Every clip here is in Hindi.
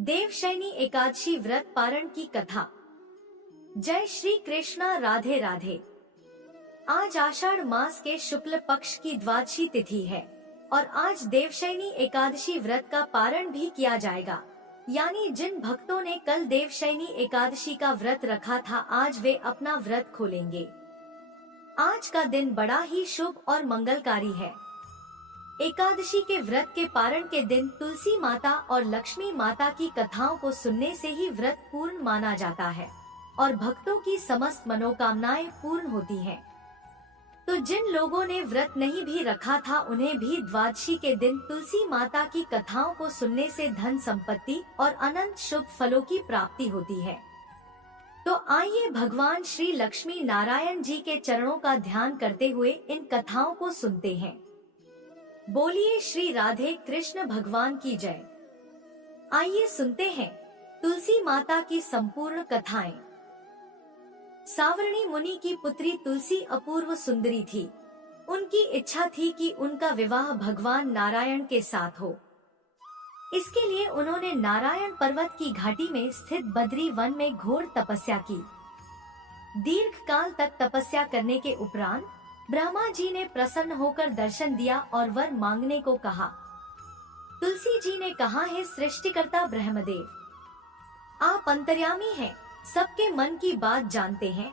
देवशयनी एकादशी व्रत पारण की कथा। जय श्री कृष्णा, राधे राधे। आज आषाढ़ मास के शुक्ल पक्ष की द्वादशी तिथि है और आज देवशयनी एकादशी व्रत का पारण भी किया जाएगा। यानी जिन भक्तों ने कल देवशयनी एकादशी का व्रत रखा था, आज वे अपना व्रत खोलेंगे। आज का दिन बड़ा ही शुभ और मंगलकारी है। एकादशी के व्रत के पारण के दिन तुलसी माता और लक्ष्मी माता की कथाओं को सुनने से ही व्रत पूर्ण माना जाता है और भक्तों की समस्त मनोकामनाएं पूर्ण होती हैं। तो जिन लोगों ने व्रत नहीं भी रखा था, उन्हें भी द्वादशी के दिन तुलसी माता की कथाओं को सुनने से धन संपत्ति और अनंत शुभ फलों की प्राप्ति होती है। तो आइए भगवान श्री लक्ष्मी नारायण जी के चरणों का ध्यान करते हुए इन कथाओं को सुनते हैं। बोलिए श्री राधे कृष्ण भगवान की जय। आइए सुनते हैं तुलसी माता की संपूर्ण कथाएं। सावरणी मुनि की पुत्री तुलसी अपूर्व सुंदरी थी। उनकी इच्छा थी कि उनका विवाह भगवान नारायण के साथ हो। इसके लिए उन्होंने नारायण पर्वत की घाटी में स्थित बद्री वन में घोर तपस्या की। दीर्घ काल तक तपस्या करने के उपरांत ब्रह्मा जी ने प्रसन्न होकर दर्शन दिया और वर मांगने को कहा। तुलसी जी ने कहा, हे सृष्टिकर्ता ब्रह्मदेव, आप अंतर्यामी हैं, सबके मन की बात जानते हैं,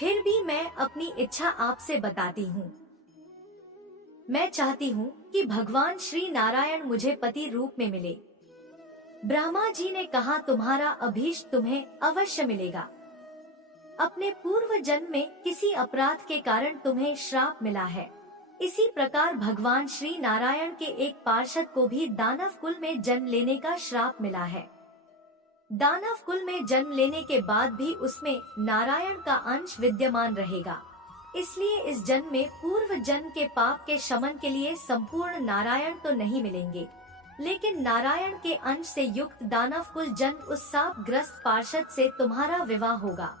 फिर भी मैं अपनी इच्छा आपसे बताती हूँ। मैं चाहती हूँ कि भगवान श्री नारायण मुझे पति रूप में मिले। ब्रह्मा जी ने कहा, तुम्हारा अभीष्ट तुम्हें अवश्य मिलेगा। अपने पूर्व जन्म में किसी अपराध के कारण तुम्हें श्राप मिला है। इसी प्रकार भगवान श्री नारायण के एक पार्षद को भी दानव कुल में जन्म लेने का श्राप मिला है। दानव कुल में जन्म लेने के बाद भी उसमें नारायण का अंश विद्यमान रहेगा। इसलिए इस जन्म में पूर्व जन्म के पाप के शमन के लिए संपूर्ण नारायण तो नहीं मिलेंगे, लेकिन नारायण के अंश से युक्त दानव कुल जन्म उस शाप ग्रस्त पार्षद से तुम्हारा विवाह होगा।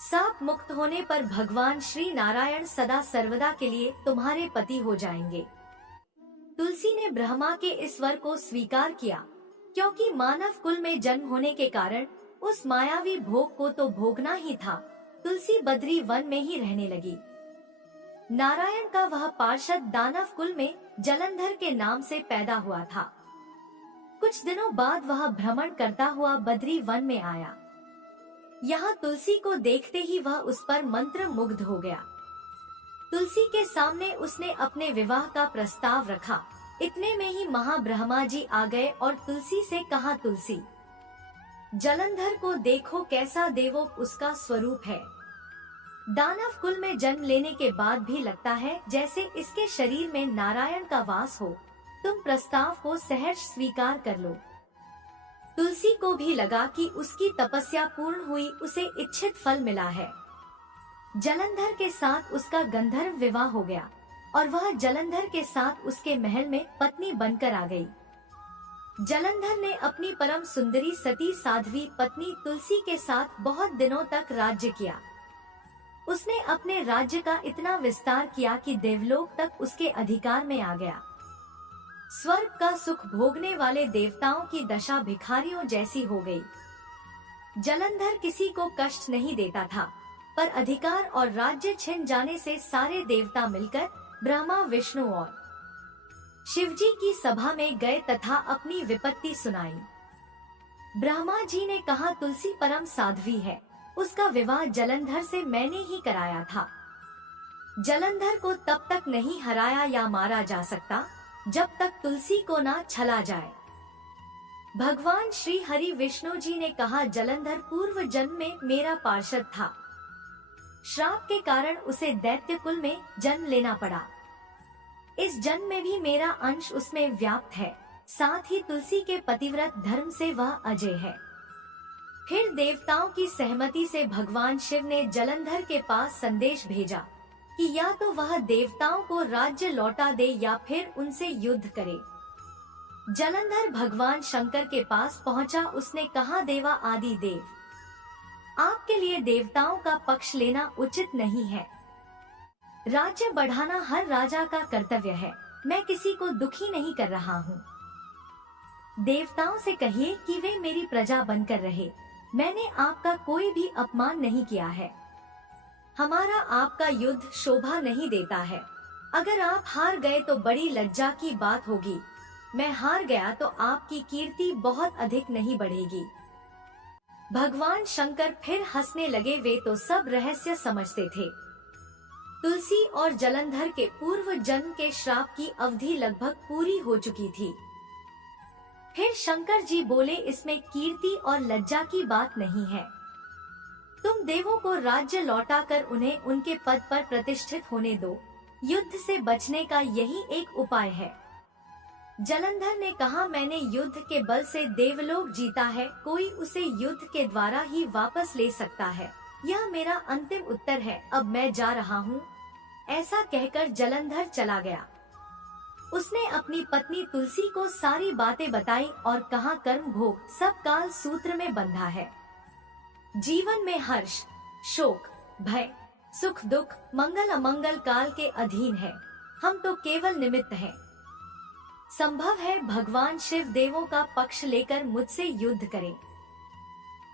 शाप मुक्त होने पर भगवान श्री नारायण सदा सर्वदा के लिए तुम्हारे पति हो जाएंगे। तुलसी ने ब्रह्मा के इस वर को स्वीकार किया, क्योंकि मानव कुल में जन्म होने के कारण उस मायावी भोग को तो भोगना ही था। तुलसी बद्री वन में ही रहने लगी। नारायण का वह पार्षद दानव कुल में जलंधर के नाम से पैदा हुआ था। कुछ दिनों बाद वह भ्रमण करता हुआ बद्री वन में आया। यहाँ तुलसी को देखते ही वह उस पर मंत्र मुग्ध हो गया। तुलसी के सामने उसने अपने विवाह का प्रस्ताव रखा। इतने में ही महाब्रह्मा जी आ गए और तुलसी से कहा, तुलसी, जलंधर को देखो, कैसा देवों उसका स्वरूप है। दानव कुल में जन्म लेने के बाद भी लगता है जैसे इसके शरीर में नारायण का वास हो। तुम प्रस्ताव को सहर्ष स्वीकार कर लो। तुलसी को भी लगा कि उसकी तपस्या पूर्ण हुई, उसे इच्छित फल मिला है। जलंधर के साथ उसका गंधर्व विवाह हो गया और वह जलंधर के साथ उसके महल में पत्नी बनकर आ गई। जलंधर ने अपनी परम सुंदरी सती साध्वी पत्नी तुलसी के साथ बहुत दिनों तक राज्य किया। उसने अपने राज्य का इतना विस्तार किया कि देवलोक तक उसके अधिकार में आ गया। स्वर्ग का सुख भोगने वाले देवताओं की दशा भिखारियों जैसी हो गई। जलंधर किसी को कष्ट नहीं देता था, पर अधिकार और राज्य छिन जाने से सारे देवता मिलकर ब्रह्मा, विष्णु और शिवजी की सभा में गए तथा अपनी विपत्ति सुनाई। ब्रह्मा जी ने कहा, तुलसी परम साध्वी है, उसका विवाह जलंधर से मैंने ही कराया था। जलंधर को तब तक नहीं हराया या मारा जा सकता जब तक तुलसी को ना छला जाए। भगवान श्री हरि विष्णु जी ने कहा, जलंधर पूर्व जन्म में मेरा पार्षद था। श्राप के कारण उसे दैत्य कुल में जन्म लेना पड़ा। इस जन्म में भी मेरा अंश उसमें व्याप्त है। साथ ही तुलसी के पतिव्रत धर्म से वह अजय है। फिर देवताओं की सहमति से भगवान शिव ने जलंधर के पास संदेश भेजा कि या तो वह देवताओं को राज्य लौटा दे या फिर उनसे युद्ध करे। जलंधर भगवान शंकर के पास पहुंचा। उसने कहा, देवा आदि देव, आपके लिए देवताओं का पक्ष लेना उचित नहीं है। राज्य बढ़ाना हर राजा का कर्तव्य है। मैं किसी को दुखी नहीं कर रहा हूँ। देवताओं से कहिए कि वे मेरी प्रजा बनकर रहे। मैंने आपका कोई भी अपमान नहीं किया है। हमारा आपका युद्ध शोभा नहीं देता है। अगर आप हार गए तो बड़ी लज्जा की बात होगी। मैं हार गया तो आपकी कीर्ति बहुत अधिक नहीं बढ़ेगी। भगवान शंकर फिर हंसने लगे। वे तो सब रहस्य समझते थे। तुलसी और जलंधर के पूर्व जन्म के श्राप की अवधि लगभग पूरी हो चुकी थी। फिर शंकर जी बोले, इसमें कीर्ति और लज्जा की बात नहीं है। तुम देवों को राज्य लौटाकर उन्हें उनके पद पर प्रतिष्ठित होने दो। युद्ध से बचने का यही एक उपाय है। जलंधर ने कहा, मैंने युद्ध के बल से देवलोक जीता है। कोई उसे युद्ध के द्वारा ही वापस ले सकता है। यह मेरा अंतिम उत्तर है। अब मैं जा रहा हूँ। ऐसा कहकर जलंधर चला गया। उसने अपनी पत्नी तुलसी को सारी बातें बताई और कहा, कर्म भोग सब काल सूत्र में बंधा है। जीवन में हर्ष, शोक, भय, सुख दुख, मंगल अमंगल काल के अधीन है। हम तो केवल निमित्त हैं। संभव है भगवान शिव देवों का पक्ष लेकर मुझसे युद्ध करें।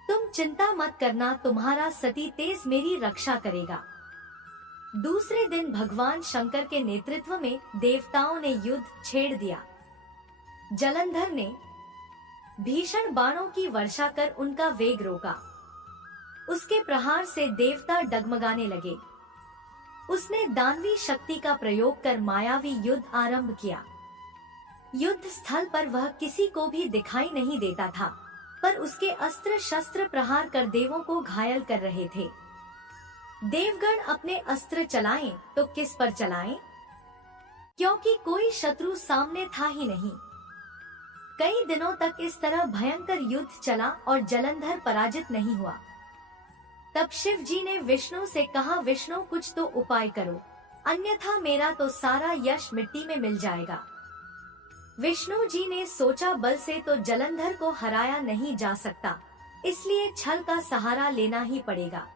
तुम चिंता मत करना, तुम्हारा सती तेज मेरी रक्षा करेगा। दूसरे दिन भगवान शंकर के नेतृत्व में देवताओं ने युद्ध छेड़ दिया। जलंधर ने भीषण बाणों की वर्षा कर उनका वेग रोका। उसके प्रहार से देवता डगमगाने लगे। उसने दानवी शक्ति का प्रयोग कर मायावी युद्ध आरंभ किया। युद्ध स्थल पर वह किसी को भी दिखाई नहीं देता था, पर उसके अस्त्र शस्त्र प्रहार कर देवों को घायल कर रहे थे। देवगण अपने अस्त्र चलाएं तो किस पर चलाएं? क्योंकि कोई शत्रु सामने था ही नहीं। कई दिनों तक इस तरह भयंकर युद्ध चला और जलंधर पराजित नहीं हुआ। तब शिव जी ने विष्णु से कहा, विष्णु कुछ तो उपाय करो, अन्यथा मेरा तो सारा यश मिट्टी में मिल जाएगा। विष्णु जी ने सोचा, बल से तो जलंधर को हराया नहीं जा सकता, इसलिए छल का सहारा लेना ही पड़ेगा।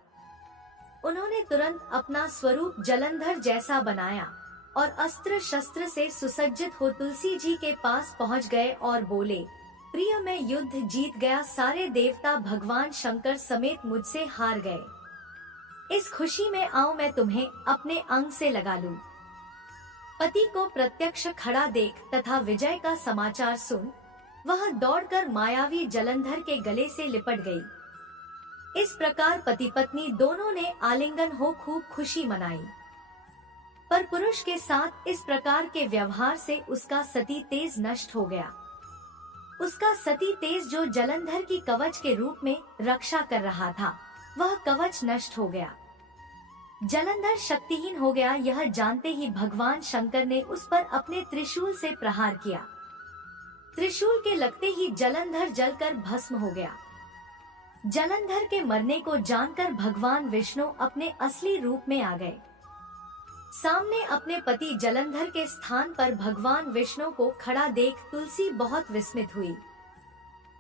उन्होंने तुरंत अपना स्वरूप जलंधर जैसा बनाया और अस्त्र शस्त्र से सुसज्जित हो तुलसी जी के पास पहुंच गए और बोले, प्रिय मैं युद्ध जीत गया। सारे देवता भगवान शंकर समेत मुझसे हार गए। इस खुशी में आओ मैं तुम्हें अपने अंग से लगा लूं। पति को प्रत्यक्ष खड़ा देख तथा विजय का समाचार सुन वह दौड़कर मायावी जलंधर के गले से लिपट गई। इस प्रकार पति पत्नी दोनों ने आलिंगन हो खूब खुशी मनाई। पर पुरुष के साथ इस प्रकार के व्यवहार से उसका सती तेज नष्ट हो गया। उसका सती तेज जो जलंधर की कवच के रूप में रक्षा कर रहा था, वह कवच नष्ट हो गया। जलंधर शक्तिहीन हो गया। यह जानते ही भगवान शंकर ने उस पर अपने त्रिशूल से प्रहार किया। त्रिशूल के लगते ही जलंधर जलकर भस्म हो गया। जलंधर के मरने को जानकर भगवान विष्णु अपने असली रूप में आ गए। सामने अपने पति जलंधर के स्थान पर भगवान विष्णु को खड़ा देख तुलसी बहुत विस्मित हुई।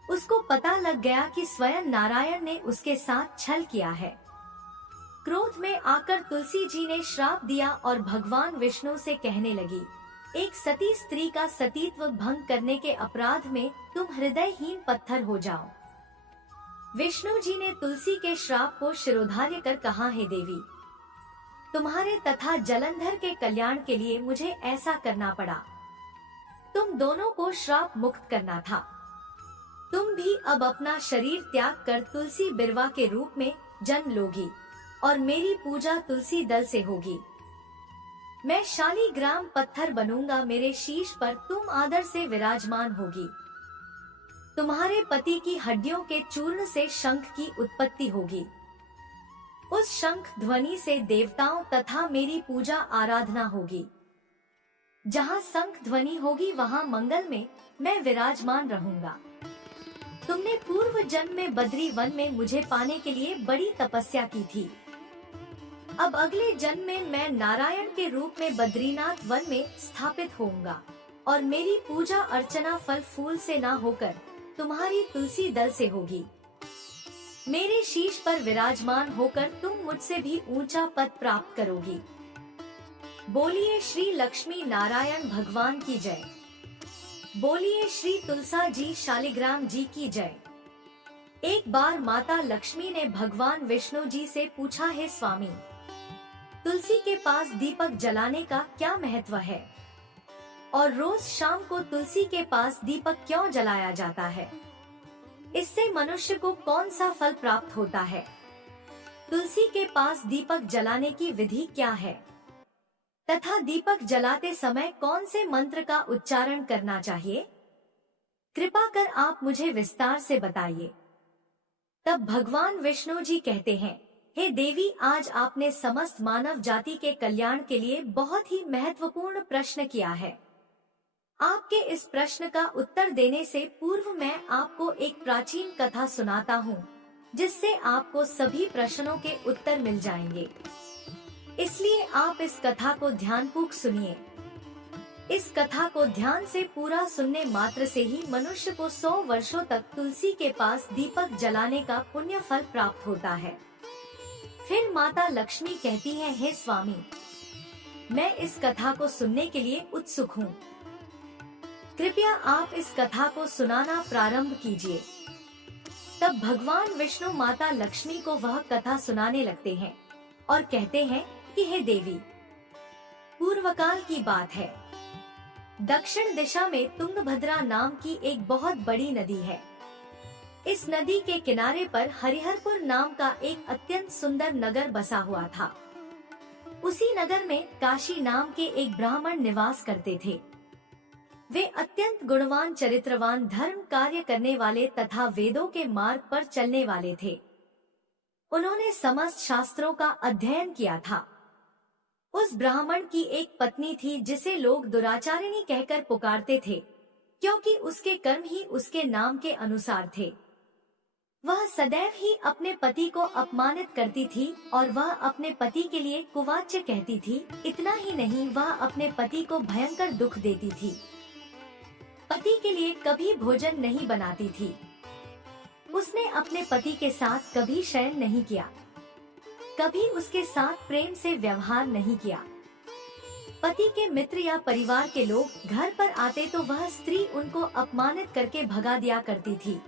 उसको पता लग गया कि स्वयं नारायण ने उसके साथ छल किया है। क्रोध में आकर तुलसी जी ने श्राप दिया और भगवान विष्णु से कहने लगी, एक सती स्त्री का सतीत्व भंग करने के अपराध में तुम हृदयहीन पत्थर हो जाओ। विष्णु जी ने तुलसी के श्राप को शिरोधार्य कर कहा, हे देवी, तुम्हारे तथा जलंधर के कल्याण के लिए मुझे ऐसा करना पड़ा। तुम दोनों को श्राप मुक्त करना था। तुम भी अब अपना शरीर त्याग कर तुलसी बिरवा के रूप में जन्म लोगी और मेरी पूजा तुलसी दल से होगी। मैं शालीग्राम पत्थर बनूंगा। मेरे शीश पर तुम आदर से विराजमान होगी। तुम्हारे पति की हड्डियों के चूर्ण से शंख की उत्पत्ति होगी। उस शंख ध्वनि से देवताओं तथा मेरी पूजा आराधना होगी। जहाँ शंख ध्वनि होगी वहाँ मंगल में मैं विराजमान रहूंगा। तुमने पूर्व जन्म में बद्री वन में मुझे पाने के लिए बड़ी तपस्या की थी। अब अगले जन्म में मैं नारायण के रूप में बद्रीनाथ वन में स्थापित होऊंगा और मेरी पूजा अर्चना फल फूल से ना होकर तुम्हारी तुलसी दल से होगी। मेरे शीश पर विराजमान होकर तुम मुझसे भी ऊंचा पद प्राप्त करोगी। बोलिए श्री लक्ष्मी नारायण भगवान की जय। बोलिए श्री तुलसा जी शालिग्राम जी की जय। एक बार माता लक्ष्मी ने भगवान विष्णु जी से पूछा, है स्वामी, तुलसी के पास दीपक जलाने का क्या महत्व है और रोज शाम को तुलसी के पास दीपक क्यों जलाया जाता है? इससे मनुष्य को कौन सा फल प्राप्त होता है? तुलसी के पास दीपक जलाने की विधि क्या है तथा दीपक जलाते समय कौन से मंत्र का उच्चारण करना चाहिए? कृपा कर आप मुझे विस्तार से बताइए। तब भगवान विष्णु जी कहते हैं, हे देवी, आज आपने समस्त मानव जाति के कल्याण के लिए बहुत ही महत्वपूर्ण प्रश्न किया है। आपके इस प्रश्न का उत्तर देने से पूर्व मैं आपको एक प्राचीन कथा सुनाता हूँ, जिससे आपको सभी प्रश्नों के उत्तर मिल जाएंगे। इसलिए आप इस कथा को ध्यानपूर्वक सुनिए। इस कथा को ध्यान से पूरा सुनने मात्र से ही मनुष्य को 100 वर्षों तक तुलसी के पास दीपक जलाने का पुण्य फल प्राप्त होता है। फिर माता लक्ष्मी कहती है, हे स्वामी, मैं इस कथा को सुनने के लिए उत्सुक हूँ। कृपया आप इस कथा को सुनाना प्रारंभ कीजिए। तब भगवान विष्णु माता लक्ष्मी को वह कथा सुनाने लगते हैं और कहते हैं कि हे देवी, पूर्वकाल की बात है। दक्षिण दिशा में तुंगभद्रा नाम की एक बहुत बड़ी नदी है। इस नदी के किनारे पर हरिहरपुर नाम का एक अत्यंत सुंदर नगर बसा हुआ था। उसी नगर में काशी नाम के एक ब्राह्मण निवास करते थे। वे अत्यंत गुणवान, चरित्रवान, धर्म कार्य करने वाले तथा वेदों के मार्ग पर चलने वाले थे। उन्होंने समस्त शास्त्रों का अध्ययन किया था। उस ब्राह्मण की एक पत्नी थी जिसे लोग दुराचारिणी कहकर पुकारते थे, क्योंकि उसके कर्म ही उसके नाम के अनुसार थे। वह सदैव ही अपने पति को अपमानित करती थी और वह अपने पति के लिए कुवाच्य कहती थी। इतना ही नहीं, वह अपने पति को भयंकर दुख देती थी। पति के लिए कभी भोजन नहीं बनाती थी। उसने अपने पति के साथ कभी शयन नहीं किया, कभी उसके साथ प्रेम से व्यवहार नहीं किया। पति के मित्र या परिवार के लोग घर पर आते तो वह स्त्री उनको अपमानित करके भगा दिया करती थी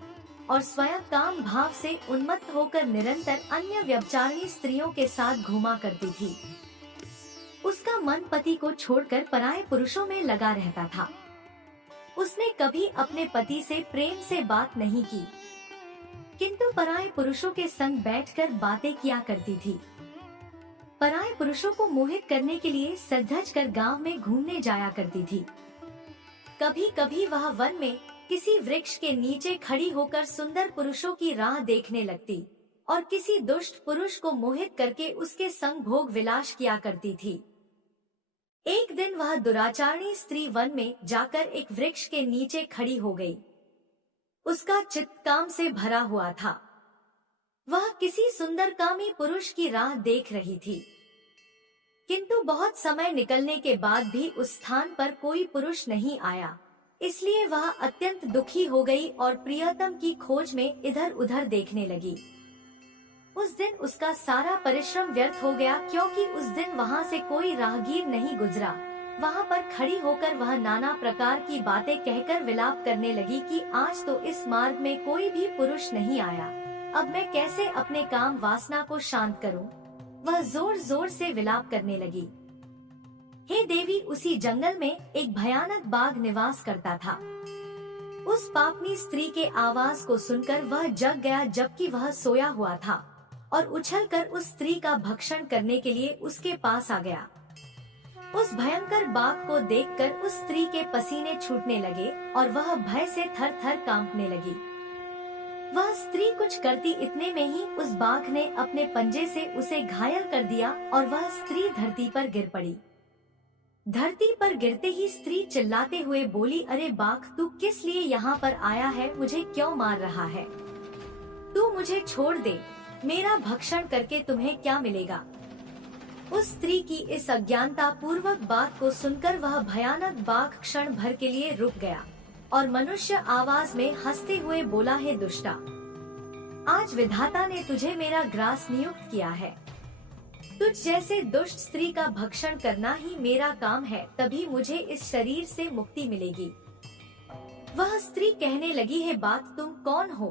और स्वयं काम भाव से उन्मत्त होकर निरंतर अन्य व्यभिचारिणी स्त्रियों के साथ घूमा करती थी। उसका मन पति को छोड़कर पराये पुरुषों में लगा रहता था। उसने कभी अपने पति से प्रेम से बात नहीं की, किंतु पराये पुरुषों के संग बैठकर बातें किया करती थी। पराये पुरुषों को मोहित करने के लिए सज-धज कर गांव में घूमने जाया करती थी। कभी कभी वह वन में किसी वृक्ष के नीचे खड़ी होकर सुंदर पुरुषों की राह देखने लगती और किसी दुष्ट पुरुष को मोहित करके उसके संग भोग विलास किया करती थी। एक दिन वह दुराचारिणी स्त्री वन में जाकर एक वृक्ष के नीचे खड़ी हो गई। उसका चित्त काम से भरा हुआ था। वह किसी सुंदरकामी पुरुष की राह देख रही थी, किंतु बहुत समय निकलने के बाद भी उस स्थान पर कोई पुरुष नहीं आया। इसलिए वह अत्यंत दुखी हो गई और प्रियतम की खोज में इधर उधर देखने लगी। उस दिन उसका सारा परिश्रम व्यर्थ हो गया, क्योंकि उस दिन वहाँ से कोई राहगीर नहीं गुजरा। वहाँ पर खड़ी होकर वह नाना प्रकार की बातें कहकर विलाप करने लगी कि आज तो इस मार्ग में कोई भी पुरुष नहीं आया। अब मैं कैसे अपने काम वासना को शांत करूं? वह जोर जोर से विलाप करने लगी। हे देवी, उसी जंगल में एक भयानक बाघ निवास करता था। उस पापनी स्त्री के आवाज को सुनकर वह जग गया, जबकि वह सोया हुआ था, और उछलकर उस स्त्री का भक्षण करने के लिए उसके पास आ गया। उस भयंकर बाघ को देखकर उस स्त्री के पसीने छूटने लगे और वह भय से थर थर कांपने लगी। वह स्त्री कुछ करती इतने में ही उस बाघ ने अपने पंजे से उसे घायल कर दिया और वह स्त्री धरती पर गिर पड़ी। धरती पर गिरते ही स्त्री चिल्लाते हुए बोली, अरे बाघ, तू किस लिए यहाँ पर आया है? मुझे क्यों मार रहा है? तू मुझे छोड़ दे, मेरा भक्षण करके तुम्हें क्या मिलेगा? उस स्त्री की इस अज्ञानता पूर्वक बात को सुनकर वह भयानक बाघ क्षण भर के लिए रुक गया और मनुष्य आवाज में हंसते हुए बोला, हे दुष्टा, आज विधाता ने तुझे मेरा ग्रास नियुक्त किया है। तुझ जैसे दुष्ट स्त्री का भक्षण करना ही मेरा काम है, तभी मुझे इस शरीर से मुक्ति मिलेगी। वह स्त्री कहने लगी, है बात तुम कौन हो?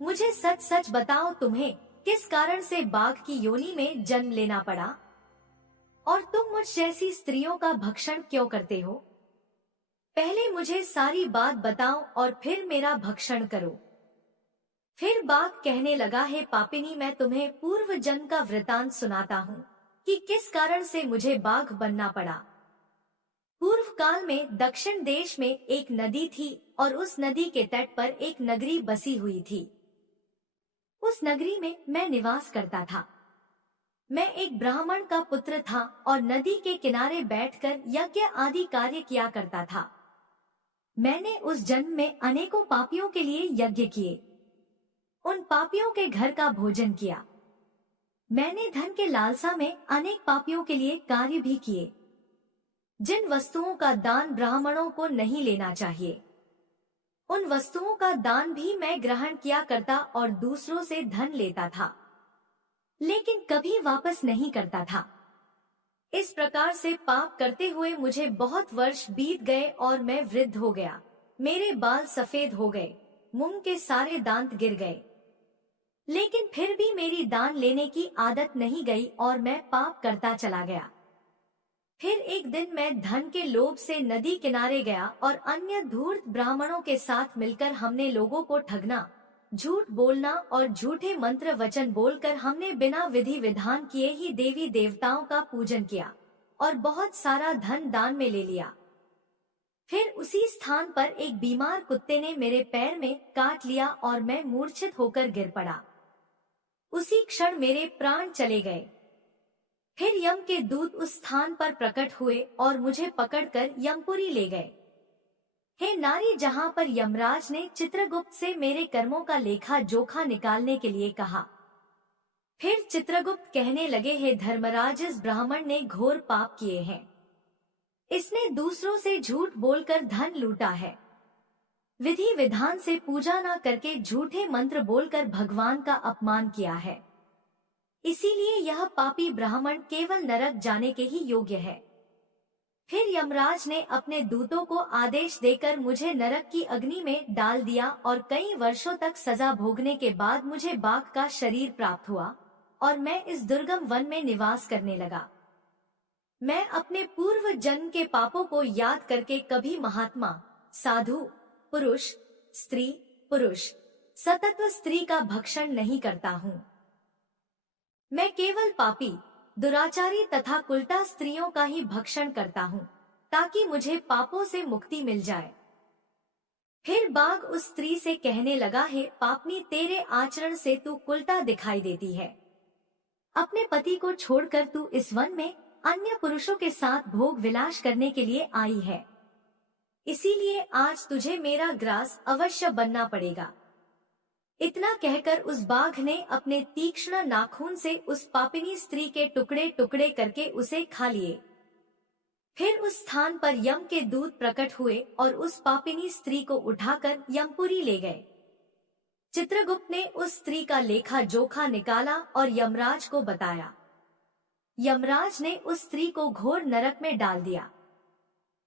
मुझे सच सच बताओ, तुम्हें किस कारण से बाघ की योनि में जन्म लेना पड़ा? और तुम मुझ जैसी स्त्रियों का भक्षण क्यों करते हो? पहले मुझे सारी बात बताओ और फिर मेरा भक्षण करो। फिर बाघ कहने लगा, है पापिनी, मैं तुम्हें पूर्व जन्म का वृतांत सुनाता हूँ कि किस कारण से मुझे बाघ बनना पड़ा। पूर्व काल में दक्षिण देश में एक नदी थी और उस नदी के तट पर एक नगरी बसी हुई थी। उस नगरी में मैं निवास करता था। मैं एक ब्राह्मण का पुत्र था और नदी के किनारे बैठकर यज्ञ आदि कार्य किया करता था। मैंने उस जन्म में अनेकों पापियों के लिए यज्ञ किए, उन पापियों के घर का भोजन किया। मैंने धन के लालसा में अनेक पापियों के लिए कार्य भी किए। जिन वस्तुओं का दान ब्राह्मणों को नहीं लेना चाहिए, उन वस्तुओं का दान भी मैं ग्रहण किया करता और दूसरों से धन लेता था, लेकिन कभी वापस नहीं करता था। इस प्रकार से पाप करते हुए मुझे बहुत वर्ष बीत गए और मैं वृद्ध हो गया। मेरे बाल सफेद हो गए, मुंह के सारे दांत गिर गए, लेकिन फिर भी मेरी दान लेने की आदत नहीं गई और मैं पाप करता चला गया। फिर एक दिन मैं धन के लोभ से नदी किनारे गया और अन्य धूर्त ब्राह्मणों के साथ मिलकर हमने लोगों को ठगना, झूठ बोलना और झूठे मंत्र वचन बोलकर हमने बिना विधि विधान किए ही देवी देवताओं का पूजन किया और बहुत सारा धन दान में ले लिया। फिर उसी स्थान पर एक बीमार कुत्ते ने मेरे पैर में काट लिया और मैं मूर्छित होकर गिर पड़ा। उसी क्षण मेरे प्राण चले गए। फिर यम के दूत उस स्थान पर प्रकट हुए और मुझे पकड़कर यमपुरी ले गए। हे नारी, जहाँ पर यमराज ने चित्रगुप्त से मेरे कर्मों का लेखा जोखा निकालने के लिए कहा। फिर चित्रगुप्त कहने लगे, हे धर्मराज, इस ब्राह्मण ने घोर पाप किए हैं। इसने दूसरों से झूठ बोलकर धन लूटा है, विधि विधान से पूजा न करके झूठे मंत्र बोलकर भगवान का अपमान किया है। इसीलिए यह पापी ब्राह्मण केवल नरक जाने के ही योग्य है। फिर यमराज ने अपने दूतों को आदेश देकर मुझे नरक की अग्नि में डाल दिया और कई वर्षों तक सजा भोगने के बाद मुझे बाघ का शरीर प्राप्त हुआ और मैं इस दुर्गम वन में निवास करने लगा। मैं अपने पूर्व जन्म के पापों को याद करके कभी महात्मा, साधु, पुरुष, स्त्री, पुरुष, सतत्व स्त्री का भक्षण नहीं करता हूँ। मैं केवल पापी, दुराचारी तथा कुलटा स्त्रियों का ही भक्षण करता हूँ ताकि मुझे पापों से मुक्ति मिल जाए। फिर बाघ उस स्त्री से कहने लगा, हे पापनी, तेरे आचरण से तू कुलटा दिखाई देती है। अपने पति को छोड़कर तू इस वन में अन्य पुरुषों के साथ भोग विलास करने के लिए आई है। इसीलिए आज तुझे मेरा ग्रास अवश्य बनना पड़ेगा। इतना कहकर उस बाघ ने अपने तीक्ष्ण नाखून से उस पापिनी स्त्री के टुकड़े टुकड़े करके उसे खा लिए। फिर उस स्थान पर यम के दूत प्रकट हुए और उस पापिनी स्त्री को उठाकर यमपुरी ले गए। चित्रगुप्त ने उस स्त्री का लेखा जोखा निकाला और यमराज को बताया। यमराज ने उस स्त्री को घोर नरक में डाल दिया।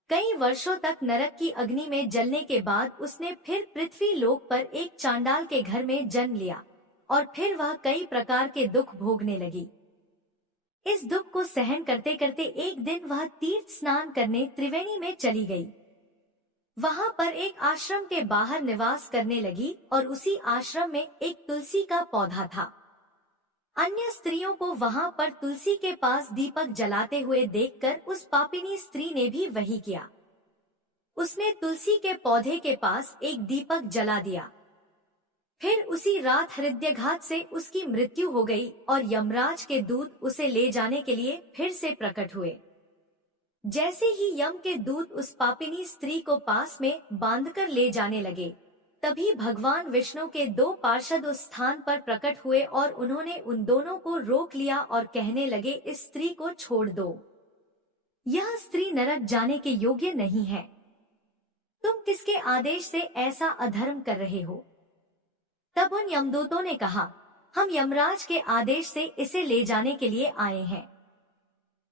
कई वर्षों तक नरक की अग्नि में जलने के बाद उसने फिर पृथ्वी लोक पर एक चांडाल के घर में जन्म लिया और फिर वह कई प्रकार के दुख भोगने लगी। इस दुख को सहन करते करते एक दिन वह तीर्थ स्नान करने त्रिवेणी में चली गई। वहां पर एक आश्रम के बाहर निवास करने लगी और उसी आश्रम में एक तुलसी का पौधा था। अन्य स्त्रियों को वहां पर तुलसी के पास दीपक जलाते हुए देखकर उस पापिनी स्त्री ने भी वही किया। उसने तुलसी के पौधे के पास एक दीपक जला दिया। फिर उसी रात हृदयाघात से उसकी मृत्यु हो गई और यमराज के दूत उसे ले जाने के लिए फिर से प्रकट हुए। जैसे ही यम के दूत उस पापिनी स्त्री को पास में बांधकर ले जाने लगे, तभी भगवान विष्णु के दो पार्षद उस स्थान पर प्रकट हुए और उन्होंने उन दोनों को रोक लिया और कहने लगे, इस स्त्री को छोड़ दो। यह स्त्री नरक जाने के योग्य नहीं है। तुम किसके आदेश से ऐसा अधर्म कर रहे हो? तब उन यमदूतों ने कहा, हम यमराज के आदेश से इसे ले जाने के लिए आए हैं,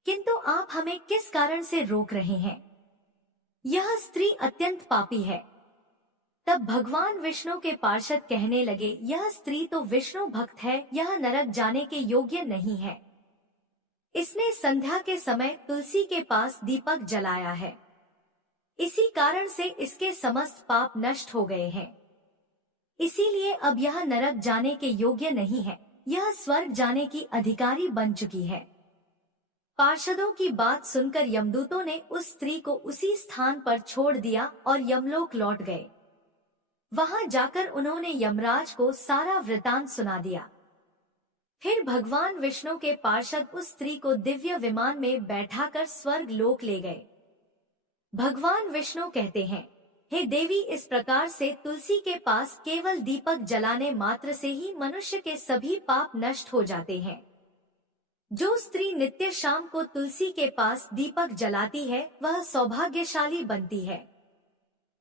किंतु आप हमें किस कारण से रोक रहे हैं? यह स्त्री अत्यंत पापी है। तब भगवान विष्णु के पार्षद कहने लगे, यह स्त्री तो विष्णु भक्त है, यह नरक जाने के योग्य नहीं है। इसने संध्या के समय तुलसी के पास दीपक जलाया है, इसी कारण से इसके समस्त पाप नष्ट हो गए हैं। इसीलिए अब यह नरक जाने के योग्य नहीं है, यह स्वर्ग जाने की अधिकारी बन चुकी है। पार्षदों की बात सुनकर यमदूतों ने उस स्त्री को उसी स्थान पर छोड़ दिया और यमलोक लौट गए। वहां जाकर उन्होंने यमराज को सारा वृतांत सुना दिया। फिर भगवान विष्णु के पार्षद उस स्त्री को दिव्य विमान में बैठाकर स्वर्ग लोक ले गए। भगवान विष्णु कहते हैं, हे देवी, इस प्रकार से तुलसी के पास केवल दीपक जलाने मात्र से ही मनुष्य के सभी पाप नष्ट हो जाते हैं। जो स्त्री नित्य शाम को तुलसी के पास दीपक जलाती है, वह सौभाग्यशाली बनती है।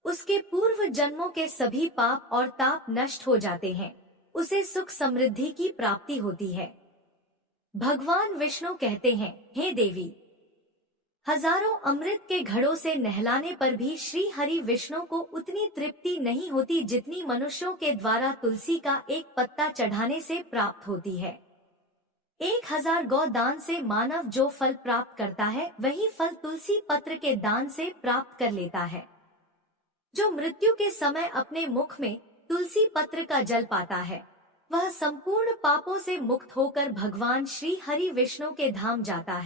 उसके पूर्व जन्मों के सभी पाप और ताप नष्ट हो जाते हैं, उसे सुख समृद्धि की प्राप्ति होती है। भगवान विष्णु कहते हैं, हे देवी, हजारों अमृत के घड़ों से नहलाने पर भी श्री हरि विष्णु को उतनी तृप्ति नहीं होती जितनी मनुष्यों के द्वारा तुलसी का एक पत्ता चढ़ाने से प्राप्त होती है। 1000 गौ दान से मानव जो फल प्राप्त करता है, वही फल तुलसी पत्र के दान से प्राप्त कर लेता है। जो मृत्यु के समय अपने मुख में तुलसी पत्र का जल पाता है, वह संपूर्ण पापों से मुक्त होकर भगवान श्री हरि विष्णु के धाम जाता है।